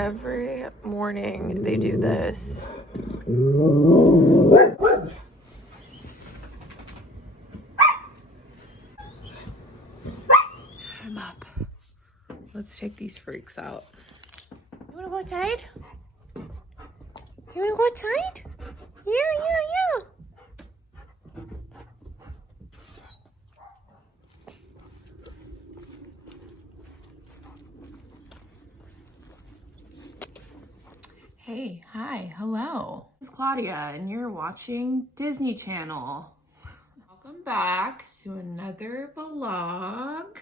Every morning they do this. I'm up. Let's take these freaks out. You wanna go outside? You wanna go outside? Yeah. Hey, hi, hello. This is Claudia and you're watching Disney Channel. Welcome back to another vlog.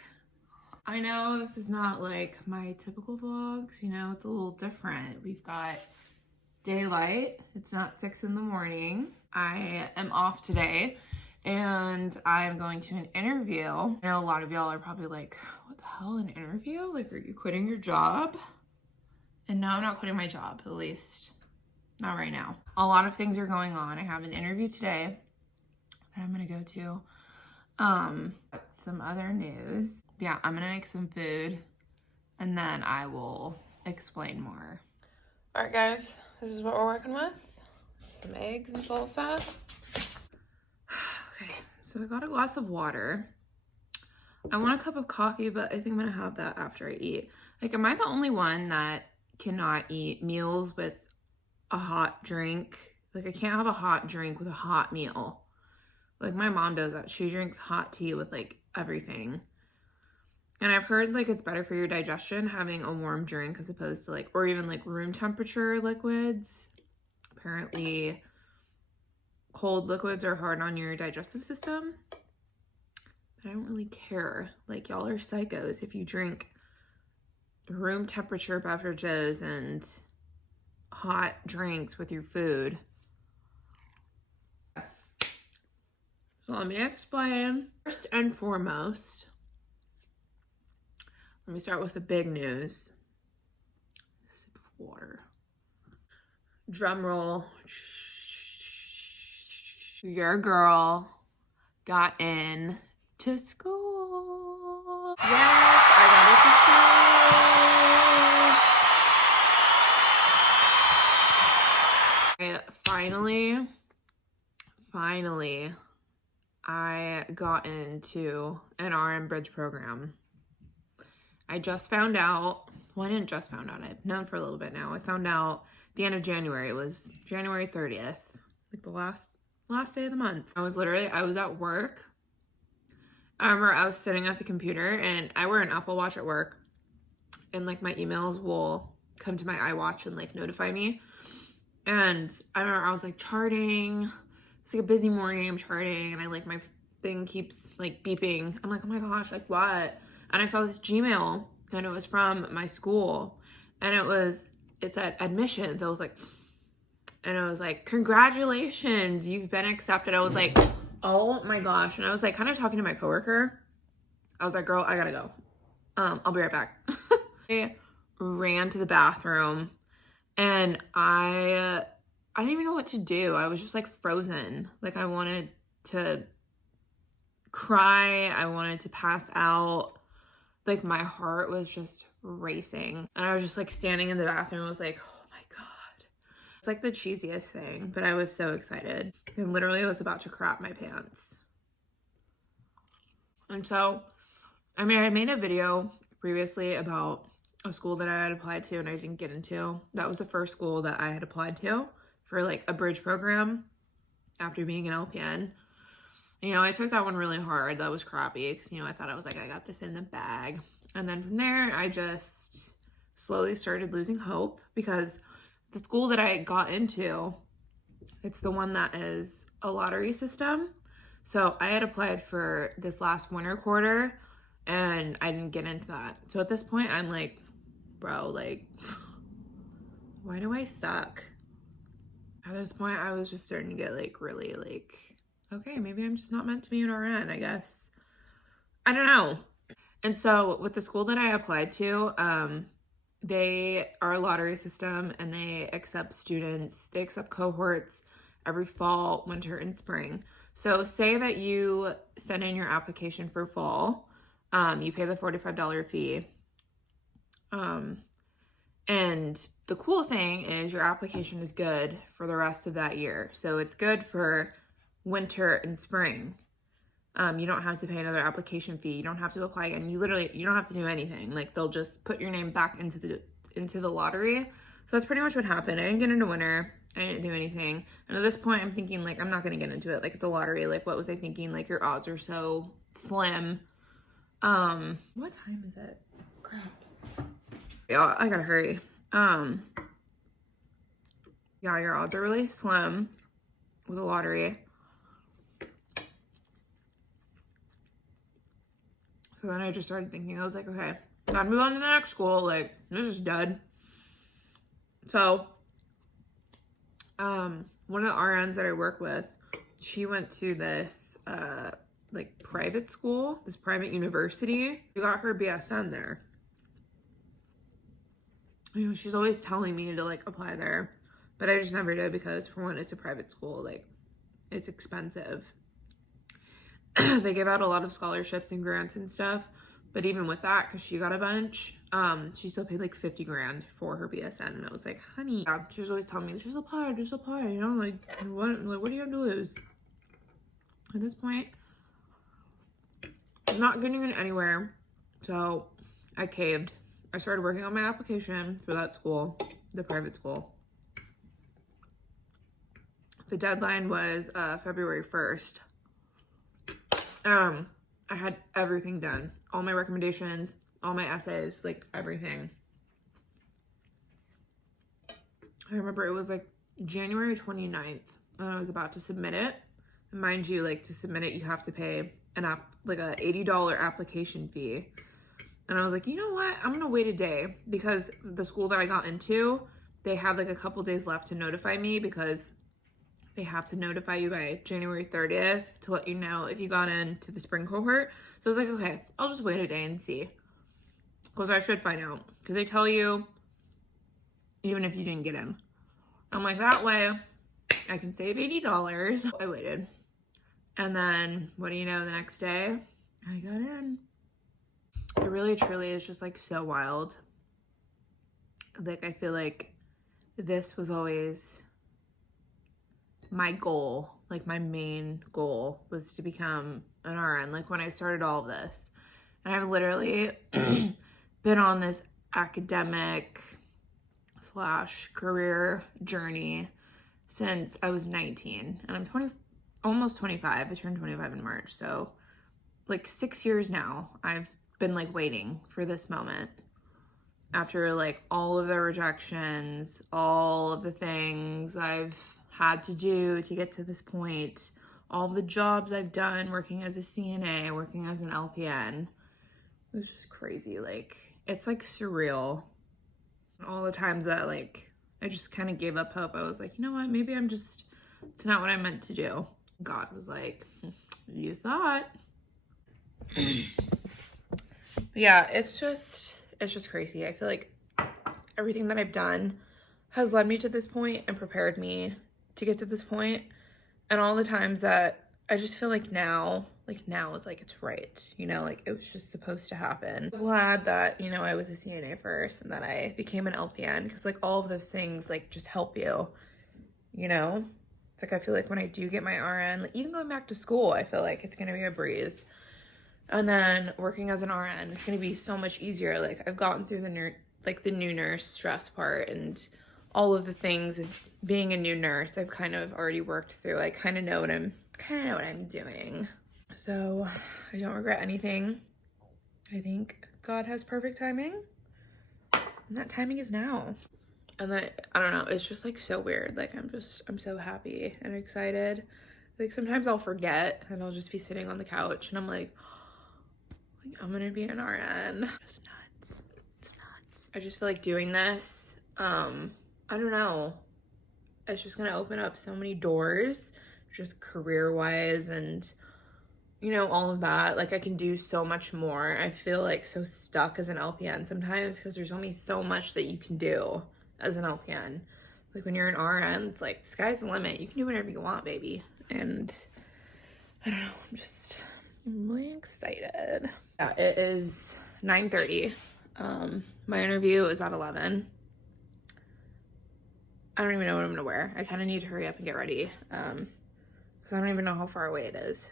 I know this is not like my typical vlogs, you know, it's a little different. We've got daylight, it's not 6 in the morning. I am off today and I'm going to an interview. I know a lot of y'all are probably like, what the hell, an interview? Like, are you quitting your job? And no, I'm not quitting my job, at least not right now. A lot of things are going on. I have an interview today that I'm gonna go to. Some other news. Yeah, I'm gonna make some food and then I will explain more. All right, guys, this is what we're working with. Some eggs and salsa. Okay, so I got a glass of water. I want a cup of coffee, but I think I'm gonna have that after I eat. Like, am I the only one that cannot eat meals with a hot drink? Like, I can't have a hot drink with a hot meal. Like, my mom does that. She drinks hot tea with like everything. And I've heard like it's better for your digestion having a warm drink as opposed to like, or even like room temperature liquids. Apparently cold liquids are hard on your digestive system. But I don't really care. Like, y'all are psychos if you drink room temperature beverages and hot drinks with your food. So let me explain. First and foremost, let me start with the big news. Sip of water. Drum roll. Your girl got in to school. Yes, I got into school. Finally, I got into an RN Bridge program. I just found out, well, I didn't just found out, I've known for a little bit now. I found out the end of January. It was January 30th, like the last day of the month. I was at work. I remember I was sitting at the computer and I wear an Apple Watch at work and like my emails will come to my iWatch and like notify me. And I remember I was like charting. It's like a busy morning, I'm charting and I like my thing keeps like beeping. I'm like, oh my gosh, like what? And I saw this Gmail and it was from my school and it said admissions. I was like, congratulations, you've been accepted. I was like, oh my gosh. And I was like kind of talking to my coworker. I was like, girl, I gotta go. I'll be right back. I ran to the bathroom and I didn't even know what to do. I was just like frozen. Like, I wanted to cry. I wanted to pass out. Like, my heart was just racing. And I was just like standing in the bathroom. I was like, oh my God. It's like the cheesiest thing, but I was so excited. And literally I was about to crap my pants. And so, I mean, I made a video previously about a school that I had applied to and I didn't get into. That was the first school that I had applied to for like a bridge program after being an LPN. You know, I took that one really hard. That was crappy because, you know, I thought I was like, I got this in the bag. And then from there, I just slowly started losing hope because the school that I got into, it's the one that is a lottery system. So I had applied for this last winter quarter and I didn't get into that. So at this point, I'm like, bro, like, why do I suck? At this point, I was just starting to get like really like, okay, maybe I'm just not meant to be an RN, I guess. I don't know. And so with the school that I applied to, they are a lottery system and they accept students, they accept cohorts every fall, winter, and spring. So say that you send in your application for fall, you pay the $45 fee. And the cool thing is your application is good for the rest of that year. So it's good for winter and spring. You don't have to pay another application fee. You don't have to apply again. You don't have to do anything. Like, they'll just put your name back into the lottery. So that's pretty much what happened. I didn't get into winter. I didn't do anything. And at this point, I'm thinking, like, I'm not going to get into it. Like, it's a lottery. Like, what was I thinking? Like, your odds are so slim. What time is it? Crap. Yeah, I gotta hurry. Yeah, your odds are really slim with a lottery. So then I just started thinking, I was like, okay, gotta move on to the next school. Like, this is dead. So, one of the RNs that I work with, she went to this, like, private school, this private university. She got her BSN there. You know, she's always telling me to, like, apply there, but I just never did because, for one, it's a private school. Like, it's expensive. They give out a lot of scholarships and grants and stuff, but even with that, because she got a bunch, she still paid like 50 grand for her BSN. And I was like, honey, yeah, she was always telling me, just apply, you know, like what do you have to lose? At this point, I'm not getting in anywhere. So I caved. I started working on my application for that school, the private school. The deadline was February 1st. I had everything done. All my recommendations, all my essays, like everything. I remember it was like January 29th and I was about to submit it. And mind you, like, to submit it, you have to pay like a $80 application fee. And I was like, you know what? I'm gonna wait a day, because the school that I got into, they had like a couple days left to notify me, because they have to notify you by January 30th to let you know if you got into the spring cohort. So I was like, okay, I'll just wait a day and see, because I should find out, because they tell you even if you didn't get in. I'm like, that way I can save $80. I waited. And then, what do you know, the next day, I got in. It really, truly is just like so wild. Like, I feel like this was always my goal. Like, my main goal was to become an RN, like when I started all of this. And I've literally been on this academic / career journey since I was 19, and I'm almost 25. I turned 25 in March. So like 6 years now, I've been like waiting for this moment. After like all of the rejections, all of the things I've had to do to get to this point, all of the jobs I've done, working as a CNA, working as an LPN. It was just crazy. Like, it's like surreal. All the times that like I just kind of gave up hope. I was like, you know what, maybe it's not what I meant to do. God was like, you thought. Yeah, it's just crazy. I feel like everything that I've done has led me to this point and prepared me to get to this point. And all the times that I just feel like now it's like it's right, you know, like it was just supposed to happen. I'm glad that, you know, I was a CNA first and that I became an LPN, because like all of those things like just help you, you know. It's like, I feel like when I do get my RN, like even going back to school, I feel like it's gonna be a breeze. And then working as an RN, it's gonna be so much easier. Like, I've gotten through the new nurse stress part and all of the things of being a new nurse. I've kind of already worked through. I kind of know what I'm doing. So I don't regret anything. I think God has perfect timing, and that timing is now. And then, I don't know, it's just like so weird. Like, I'm so happy and excited. Like, sometimes I'll forget and I'll just be sitting on the couch and I'm like I'm gonna be an RN. It's nuts. It's nuts. I just feel like doing this, I don't know. It's just gonna open up so many doors, just career-wise and, you know, all of that. Like, I can do so much more. I feel like so stuck as an LPN sometimes, because there's only so much that you can do as an LPN. Like, when you're an RN, it's like, sky's the limit. You can do whatever you want, baby. And I don't know, I'm really excited. Yeah, it is 9:30. My interview is at 11. I don't even know what I'm gonna wear. I kind of need to hurry up and get ready because I don't even know how far away it is.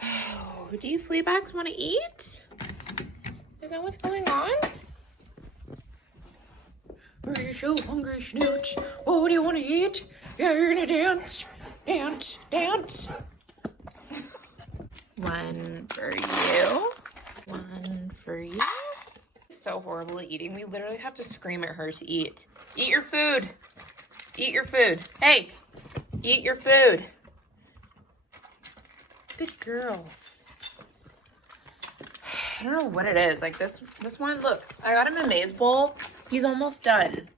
Do you flea bags want to eat? Is that what's going on? Are you so hungry, Snooch? Oh, do you want to eat? Yeah, you're gonna dance, dance, dance. One for you. One for you. So horrible at eating. We literally have to scream at her to eat. Eat your food. Eat your food. Hey, eat your food. Good girl. I don't know what it is. Like this one, look, I got him a maze bowl. He's almost done.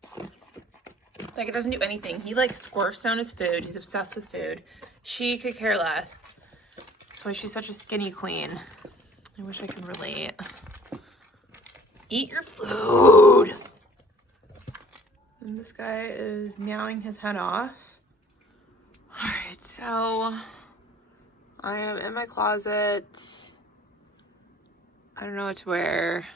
Like, it doesn't do anything. He like squirts down his food. He's obsessed with food. She could care less. That's why she's such a skinny queen. I wish I could relate. Eat your food. And this guy is meowing his head off. All right, so I am in my closet. I don't know what to wear.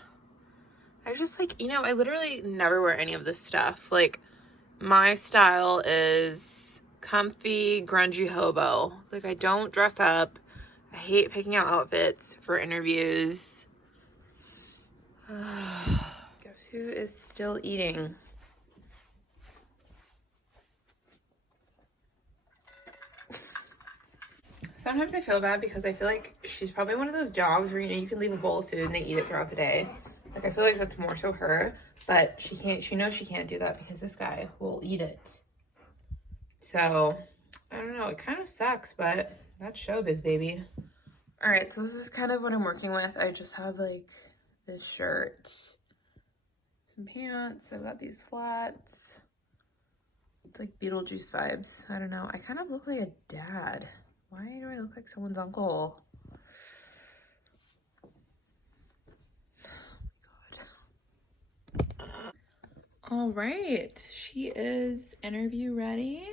I just like, you know, I literally never wear any of this stuff. Like, my style is comfy, grungy hobo. Like, I don't dress up. I hate picking out outfits for interviews. Guess who is still eating? Sometimes I feel bad because I feel like she's probably one of those dogs where, you know, you can leave a bowl of food and they eat it throughout the day. Like, I feel like that's more so her, but she knows she can't do that because this guy will eat it. So, I don't know, it kind of sucks, but that's showbiz, baby. All right, so this is kind of what I'm working with. I just have like this shirt, some pants, I've got these flats. It's like Beetlejuice vibes. I don't know, I kind of look like a dad. Why do I look like someone's uncle? All right, she is interview ready.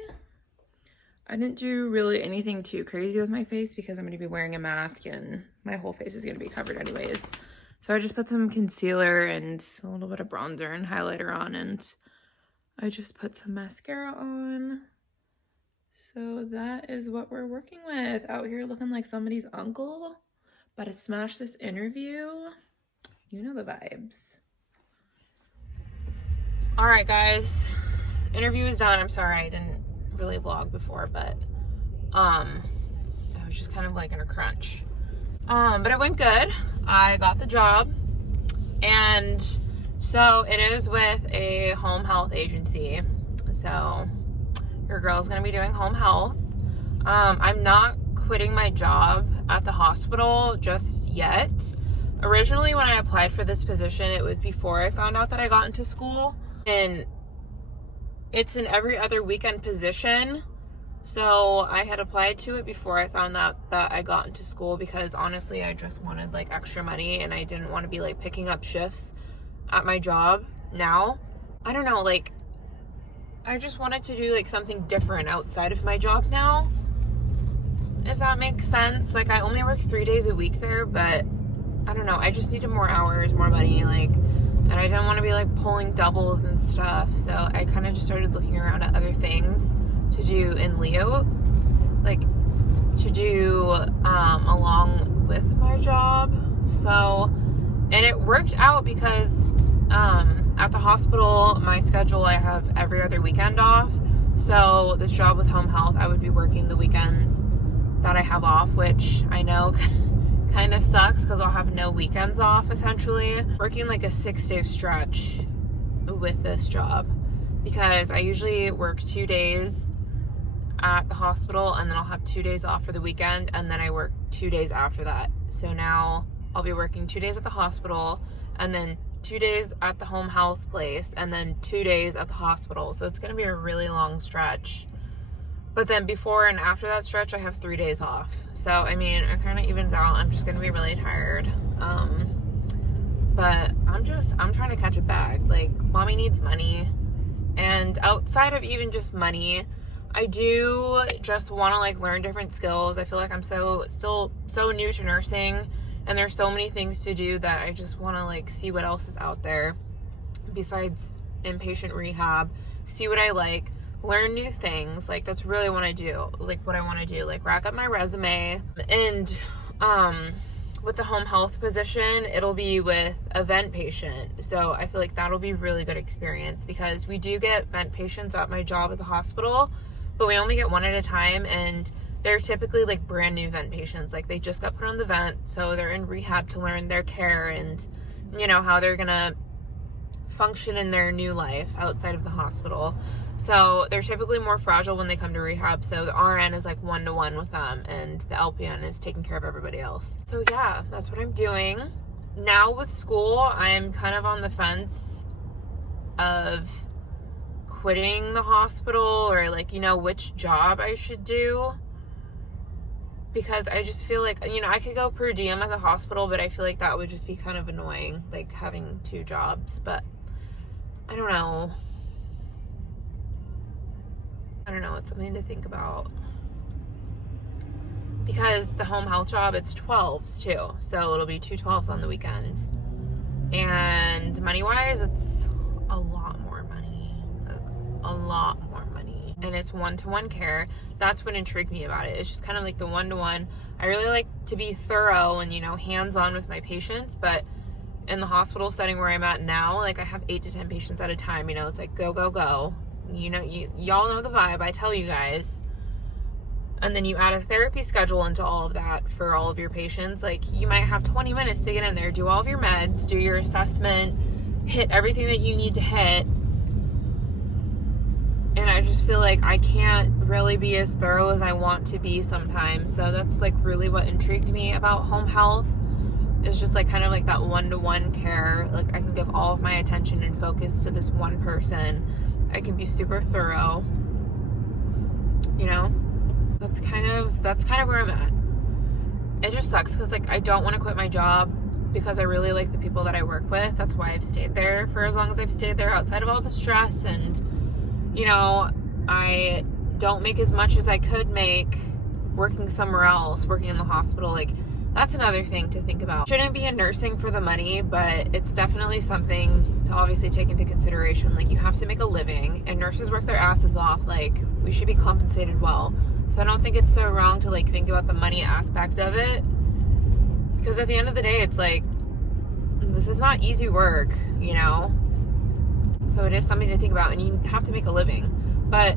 I didn't do really anything too crazy with my face because I'm going to be wearing a mask and my whole face is going to be covered anyways. So I just put some concealer and a little bit of bronzer and highlighter on, and I just put some mascara on. So that is what we're working with out here, looking like somebody's uncle. About to smash this interview. You know the vibes. All right, guys, interview is done. I'm sorry I didn't really vlog before, but I was just kind of like in a crunch. But it went good. I got the job, and so it is with a home health agency. So your girl's gonna be doing home health. I'm not quitting my job at the hospital just yet. Originally, when I applied for this position, it was before I found out that I got into school. And it's an every other weekend position. So I had applied to it before I found out that I got into school because honestly, I just wanted like extra money and I didn't want to be like picking up shifts at my job now. I don't know, like I just wanted to do like something different outside of my job now, if that makes sense. Like, I only work 3 days a week there, but I don't know, I just needed more hours, more money, like, and I didn't want to be like pulling doubles and stuff. So I kind of just started looking around at other things to do in Leo, like to do along with my job. So, and it worked out because at the hospital, my schedule, I have every other weekend off. So this job with home health, I would be working the weekends that I have off, which I know kind of sucks because I'll have no weekends off essentially. Working like a 6-day stretch with this job because I usually work 2 days at the hospital and then I'll have 2 days off for the weekend and then I work 2 days after that. So now I'll be working 2 days at the hospital and then 2 days at the home health place and then 2 days at the hospital. So it's going to be a really long stretch. But then before and after that stretch, I have 3 days off. So, I mean, it kind of evens out. I'm just going to be really tired. But I'm trying to catch a bag. Like, mommy needs money. And outside of even just money, I do just want to, like, learn different skills. I feel like I'm still so new to nursing. And there's so many things to do that I just want to, like, see what else is out there besides inpatient rehab, see what I like, learn new things. Like, that's really what I do, like what I want to do, like rack up my resume. And with the home health position, it'll be with a vent patient, so I feel like that'll be really good experience, because we do get vent patients at my job at the hospital, but we only get one at a time, and they're typically like brand new vent patients. Like, they just got put on the vent, so they're in rehab to learn their care and, you know, how they're gonna function in their new life outside of the hospital. So they're typically more fragile when they come to rehab, so the RN is like one-to-one with them, and the LPN is taking care of everybody else. So yeah, that's what I'm doing. Now with school, I'm kind of on the fence of quitting the hospital, or like, you know, which job I should do, because I just feel like, you know, I could go per diem at the hospital, but I feel like that would just be kind of annoying, like having 2 jobs. But I don't know. It's something to think about, because the home health job, it's 12s too, so it'll be 2 12s on the weekend, and money wise, it's a lot more money, like a lot more money, and it's one-to-one care. That's what intrigued me about it. It's just kind of like the one-to-one. I really like to be thorough and, you know, hands-on with my patients, but in the hospital setting where I'm at now, like, I have 8 to 10 patients at a time. You know, it's like go, go, go. You know, y'all know the vibe, I tell you guys. And then you add a therapy schedule into all of that for all of your patients. Like, you might have 20 minutes to get in there, do all of your meds, do your assessment, hit everything that you need to hit. And I just feel like I can't really be as thorough as I want to be sometimes. So that's like really what intrigued me about home health. It's just like kind of like that one-to-one care. Like, I can give all of my attention and focus to this one person. I can be super thorough, you know. That's kind of where I'm at. It just sucks because, like, I don't want to quit my job, because I really like the people that I work with. That's why I've stayed there for as long as I've stayed there, outside of all the stress. And, you know, I don't make as much as I could make working somewhere else, working in the hospital. Like, that's another thing to think about. Shouldn't be in nursing for the money, but it's definitely something to obviously take into consideration. Like, you have to make a living, and nurses work their asses off. Like, we should be compensated well. So I don't think it's so wrong to, like, think about the money aspect of it, because at the end of the day, it's like, this is not easy work, you know. So it is something to think about, and you have to make a living. But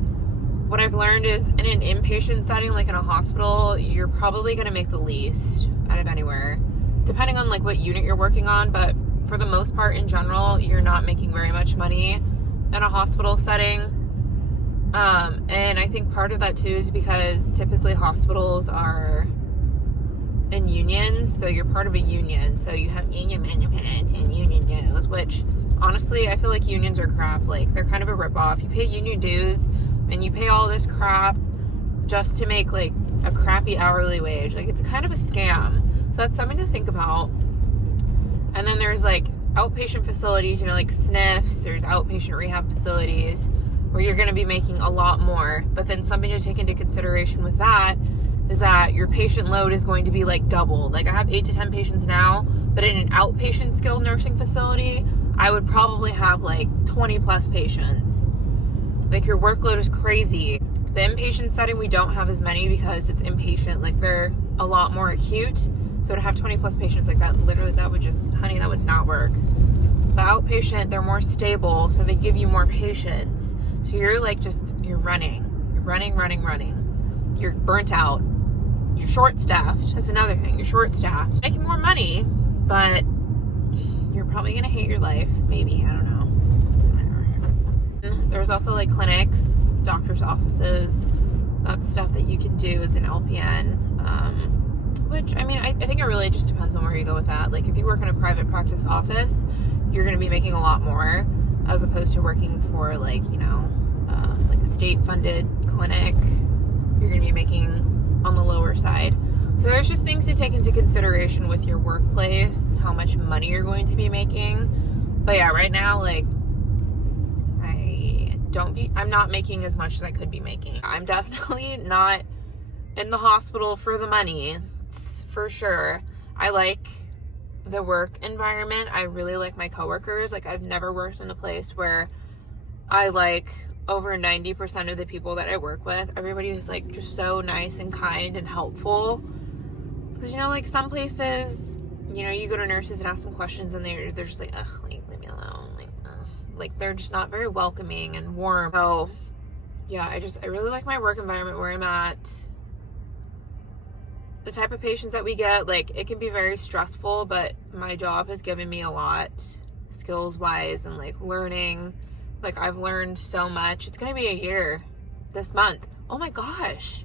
what I've learned is, in an inpatient setting, like in a hospital, you're probably going to make the least out of anywhere, depending on like what unit you're working on. But for the most part, in general, you're not making very much money in a hospital setting. And I think part of that too is because typically hospitals are in unions, so you're part of a union, so you have union management and union dues, which honestly, I feel like unions are crap. Like, they're kind of a ripoff. You pay union dues and you pay all this crap just to make like a crappy hourly wage. Like, it's kind of a scam. So that's something to think about. And then there's like outpatient facilities, you know, like SNFs, there's outpatient rehab facilities where you're going to be making a lot more. But then something to take into consideration with that is that your patient load is going to be like doubled. Like, I have 8 to 10 patients now, but in an outpatient skilled nursing facility, I would probably have like 20 plus patients. Like, your workload is crazy. The inpatient setting, we don't have as many because it's inpatient. Like, they're a lot more acute. So to have 20 plus patients like that, literally, that would just, honey, that would not work. The outpatient, they're more stable, so they give you more patients. So you're like you're running. You're burnt out. You're short-staffed. That's another thing. You're short-staffed. Making more money, but you're probably going to hate your life. Maybe. I don't know. There's also like clinics, doctor's offices. That's stuff that you can do as an LPN. Which, I mean, I think it really just depends on where you go with that. Like, if you work in a private practice office, you're going to be making a lot more, as opposed to working for, like, you know, like a state-funded clinic. You're going to be making on the lower side. So there's just things to take into consideration with your workplace, how much money you're going to be making. But yeah, right now, like, I'm not making as much as I could be making. I'm definitely not in the hospital for the money, for sure. I like the work environment. I really like my coworkers. Like, I've never worked in a place where I like over 90% of the people that I work with. Everybody is like just so nice and kind and helpful. Because, you know, like some places, you know, you go to nurses and ask them questions and they're just like, ugh, like, leave me alone. Like, ugh. Like they're just not very welcoming and warm. So yeah, I really like my work environment where I'm at. The type of patients that we get, like, it can be very stressful, but my job has given me a lot skills wise and like learning. Like I've learned so much. It's gonna be a year this month. Oh my gosh,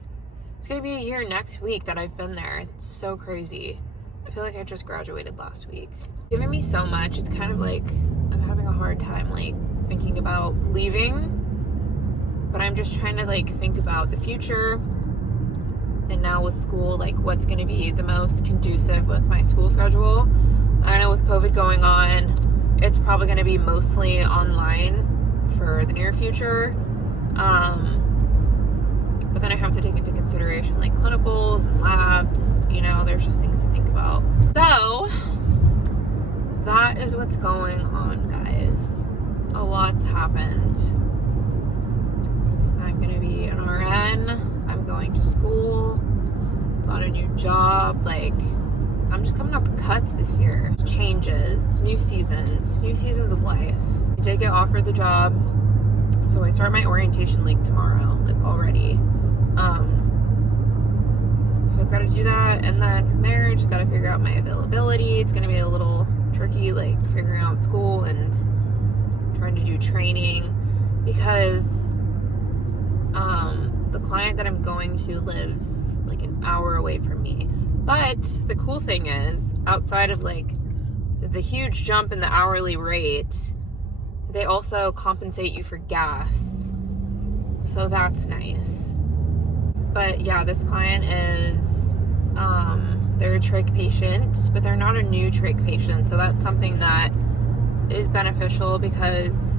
it's gonna be a year next week that I've been there. It's so crazy. I feel like I just graduated last week. It's given me so much. It's kind of like I'm having a hard time like thinking about leaving, but I'm just trying to like think about the future. And now with school, like what's going to be the most conducive with my school schedule. I know with COVID going on, it's probably going to be mostly online for the near future. But then I have to take into consideration like clinicals and labs, you know, there's just things to think about. So that is what's going on, guys. A lot's happened. I'm going to be an RN. I'm going to school, got a new job. Like, I'm just coming off the cuts this year. Changes, new seasons of life. I did get offered the job, so I start my orientation like tomorrow, like already. So I've got to do that, and then from there, I just got to figure out my availability. It's going to be a little tricky, like figuring out school and trying to do training, because the client that I'm going to lives like an hour away from me. But the cool thing is, outside of like the huge jump in the hourly rate, they also compensate you for gas. So that's nice. But yeah, this client is, they're a trach patient, but they're not a new trach patient. So that's something that is beneficial because,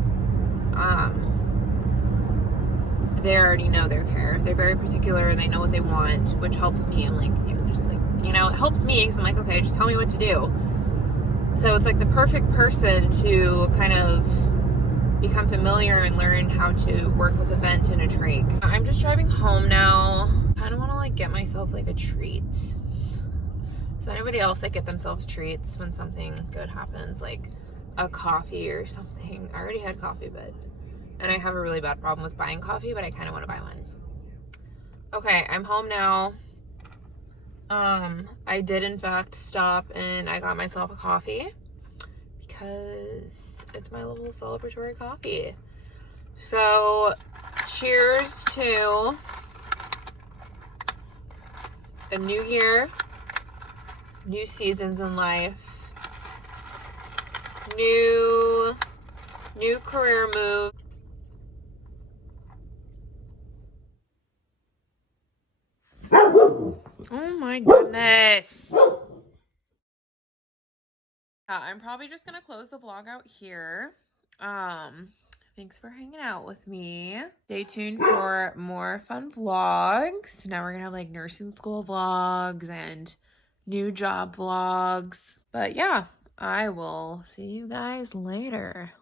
they already know their care. They're very particular and they know what they want, which helps me. I'm like, just like, it helps me because I'm like, okay, just tell me what to do. So it's like the perfect person to kind of become familiar and learn how to work with a vent and a trach. I'm just driving home now. Kind of want to like get myself like a treat. So anybody else like get themselves treats when something good happens, like a coffee or something? I already had coffee, and I have a really bad problem with buying coffee, but I kind of want to buy one. Okay, I'm home now. I did in fact stop and I got myself a coffee because it's my little celebratory coffee. So, cheers to a new year, new seasons in life, new career move. Oh my goodness. Yeah, I'm probably just gonna close the vlog out here. Thanks for hanging out with me. Stay tuned for more fun vlogs. Now we're gonna have like nursing school vlogs and new job vlogs. But yeah, I will see you guys later.